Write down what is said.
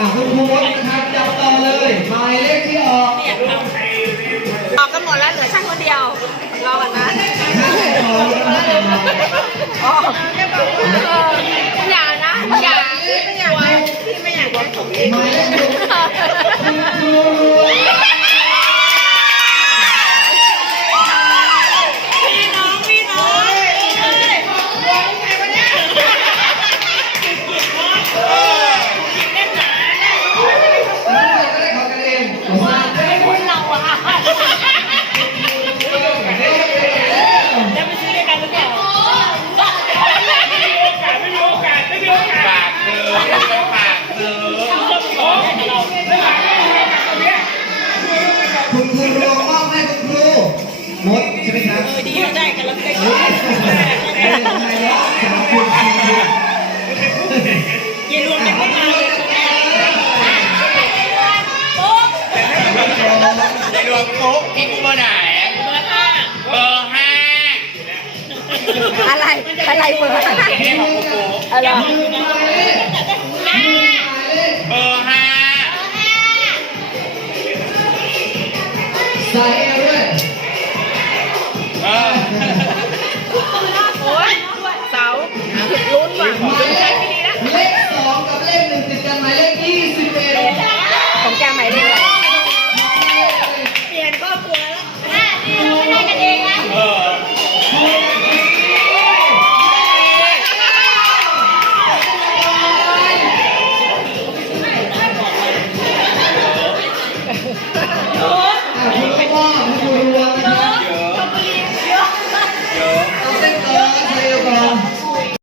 อะคุณครูมดนะครับจับต่อเลยหมายเลขที่ออกออกกันหมดแล้วเหลือช่างคนเดียวรอก่อนนะห้าสองนะครับอ๋ออย่านะอย่าไม่อยากได้พี่ไม่อยากได้ของเองหมายเลขหนึ่ง มดใช่ไหมครับดีได้กันแล้วได้เฮ้ยได้ยังไงวะสามคุณครูอย่ารวมกันไม่มาเลยปุ๊บในรวมคุกพี่กูเบอร์ไหนเบอร์ห้าเบอร์ห้าอะไรอะไรเบอร์ห้าเอ๊ะของกูกูอะไรหนึ่งหมายเลขหนึ่งหมายเลขเบอร์ห้าใส่